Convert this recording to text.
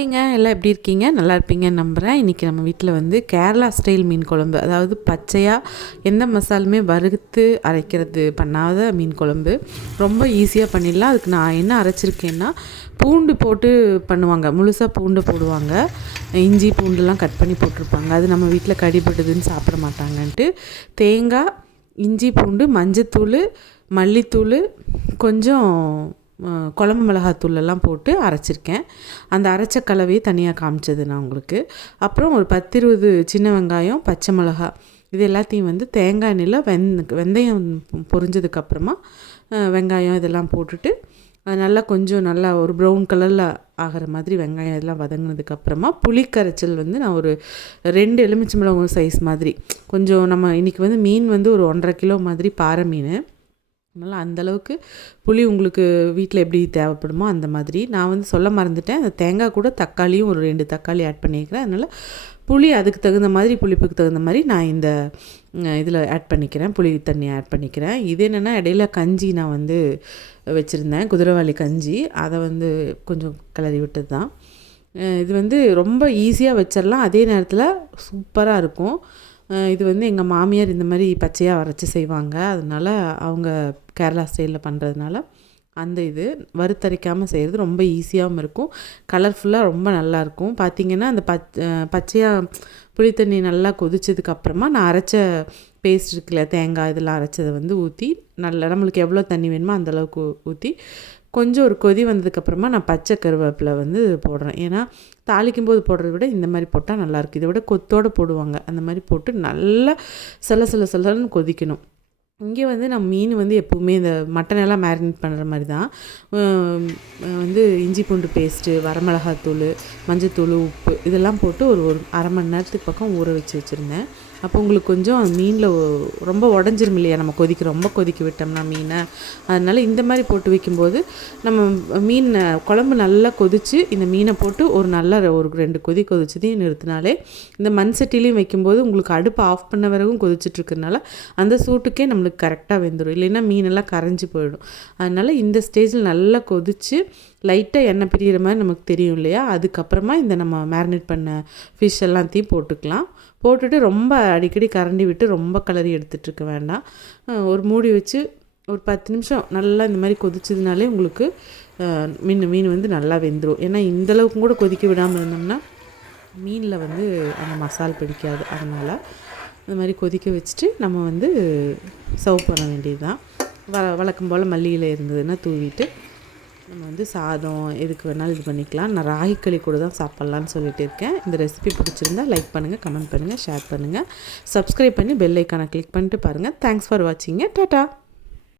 ஹாய்ங்க, எல்லாம் எப்படி இருக்கீங்க? நல்லா இருப்பீங்கன்னு நம்புகிறேன். இன்றைக்கி நம்ம வீட்டில் வந்து கேரளா ஸ்டைல் மீன் குழம்பு, அதாவது பச்சையாக எந்த மசாலுமே வறுத்து அரைக்கிறது பண்ணாத மீன் குழம்பு ரொம்ப ஈஸியாக பண்ணிடலாம். அதுக்கு நான் என்ன அரைச்சிருக்கேன்னா, பூண்டு போட்டு பண்ணுவாங்க, முழுசாக பூண்டு போடுவாங்க, இஞ்சி பூண்டுலாம் கட் பண்ணி போட்டிருப்பாங்க. அது நம்ம வீட்டில் கடிபடுதுன்னு சாப்பிட மாட்டாங்கன்ட்டு தேங்காய், இஞ்சி பூண்டு, மஞ்சத்தூள், மல்லித்தூள், கொஞ்சம் குழம்பு மிளகாத்தூளெல்லாம் போட்டு அரைச்சிருக்கேன். அந்த அரைச்ச கலவையை தனியாக காமிச்சது நான் உங்களுக்கு. அப்புறம் ஒரு 10-20 சின்ன வெங்காயம், பச்சை மிளகா, இது எல்லாத்தையும் வந்து தேங்காய் எண்ணெயில் வெந்தயம் பொரிஞ்சதுக்கப்புறமா வெங்காயம் இதெல்லாம் போட்டுட்டு அது நல்லா கொஞ்சம் நல்லா ஒரு ப்ரௌன் கலரில் ஆகிற மாதிரி வெங்காயம் இதெல்லாம் வதங்கினதுக்கப்புறமா புளி கரைச்சல் வந்து நான் ஒரு 2 எலுமிச்சம்பழம் சைஸ் மாதிரி, கொஞ்சம் நம்ம இன்றைக்கி வந்து மீன் வந்து ஒரு 1.5 கிலோ மாதிரி பாறை மீன், அதனால் அந்தளவுக்கு புளி உங்களுக்கு வீட்டில் எப்படி தேவைப்படுமோ அந்த மாதிரி. நான் வந்து சொல்ல மறந்துட்டேன், அந்த தேங்காய் கூட தக்காளியும் ஒரு 2 தக்காளி ஆட் பண்ணியிருக்கிறேன். அதனால் புளி அதுக்கு தகுந்த மாதிரி, புளிப்புக்கு தகுந்த மாதிரி நான் இந்த இதில் ஆட் பண்ணிக்கிறேன், புளி தண்ணி ஆட் பண்ணிக்கிறேன். இது என்னென்னா, இடையில கஞ்சி நான் வந்து வச்சுருந்தேன், குதிரைவாலி கஞ்சி, அதை வந்து கொஞ்சம் கிளறி விட்டது தான். இது வந்து ரொம்ப ஈஸியாக வச்சிடலாம், அதே நேரத்தில் சூப்பராக இருக்கும். இது வந்து எங்கள் மாமியார் இந்த மாதிரி பச்சையாக அரைச்சி செய்வாங்க, அதனால் அவங்க கேரளா ஸ்டைலில் பண்ணுறதுனால அந்த இது வறுத்தரைக்காமல் செய்கிறது ரொம்ப ஈஸியாகவும் இருக்கும், கலர்ஃபுல்லாக ரொம்ப நல்லாயிருக்கும். பார்த்திங்கன்னா அந்த பச்சையாக புளி தண்ணி நல்லா கொதிச்சதுக்கப்புறமா நான் அரைச்ச பேஸ்ட் இருக்குல்ல, தேங்காய் இதெல்லாம் அரைச்சதை வந்து ஊற்றி நல்லா நம்மளுக்கு எவ்வளோ தண்ணி வேணுமோ அந்தளவுக்கு ஊற்றி கொஞ்சம் ஒரு கொதி வந்ததுக்கப்புறமா நான் பச்சை கருவேப்பிலை வந்து போடுறேன். ஏன்னா தாளிக்கும் போது போடுறத விட இந்த மாதிரி போட்டால் நல்லாயிருக்கு. இதை விட கொத்தோடு போடுவாங்க, அந்த மாதிரி போட்டு நல்லா சலன்னு கொதிக்கணும். இங்கே வந்து நம்ம மீன் வந்து எப்போவுமே இந்த மட்டனெல்லாம் மேரினேட் பண்ணுற மாதிரி தான், வந்து இஞ்சி பூண்டு பேஸ்ட்டு, வரமிளகாத்தூள், மஞ்சத்தூள், உப்பு இதெல்லாம் போட்டு ஒரு 1/2 மணி நேரத்துக்கு பக்கம் ஊற வச்சுருந்தேன். அப்போ உங்களுக்கு கொஞ்சம் மீனில் ரொம்ப உடஞ்சிரும் இல்லையா, நம்ம ரொம்ப கொதிக்க விட்டோம்னா மீனை, அதனால் இந்த மாதிரி போட்டு வைக்கும்போது நம்ம மீன் குழம்பு நல்லா கொதித்து இந்த மீனை போட்டு ஒரு 2 கொதி கொதிச்சதையும் நிறுத்தினாலே, இந்த மண் சட்டிலையும் வைக்கும்போது உங்களுக்கு அடுப்பு ஆஃப் பண்ண வரைக்கும் கொதிச்சுட்ருக்கனால அந்த சூட்டுக்கே நம்மளுக்கு கரெக்டாக வெந்துடும், இல்லைன்னா மீனெல்லாம் கரைஞ்சி போயிடும். அதனால் இந்த ஸ்டேஜில் நல்லா கொதித்து லைட்டாக எண்ணெய் பிரிகிற மாதிரி நமக்கு தெரியும் இல்லையா, அதுக்கப்புறமா இந்த நம்ம மேரினேட் பண்ண ஃபிஷ் எல்லாத்தையும் போட்டுக்கலாம். போட்டுட்டு ரொம்ப அடிக்கடி கரண்டி விட்டு ரொம்ப கிளறி எடுத்துகிட்ருக்க வேண்டாம். ஒரு மூடி வச்சு ஒரு 10 நிமிஷம் நல்லா இந்த மாதிரி கொதிச்சதுனாலே உங்களுக்கு மீன் வந்து நல்லா வெந்துடும். ஏன்னா இந்தளவுக்கும் கூட கொதிக்க விடாமல் இருந்தோம்னா மீனில் வந்து அந்த மசால் பிடிக்காது. அதனால் இந்த மாதிரி கொதிக்க வச்சுட்டு நம்ம வந்து சர்வ் பண்ண வேண்டியது தான். வழக்கம் போல் மல்லியில் இருந்ததுன்னா தூவிட்டு நம்ம வந்து சாதம் எதுக்கு வேணாலும் இது பண்ணிக்கலாம். நான் ராகிக்களி கூட தான் சாப்பிட்லான்னு சொல்லிட்டு இருக்கேன். இந்த ரெசிபி பிடிச்சிருந்தா லைக் பண்ணுங்கள், கமெண்ட் பண்ணுங்கள், ஷேர் பண்ணுங்கள், சப்ஸ்கிரைப் பண்ணி பெல் ஐக்கானை கிளிக் பண்ணிட்டு பாருங்கள். Thanks for வாட்சிங்க. டாட்டா.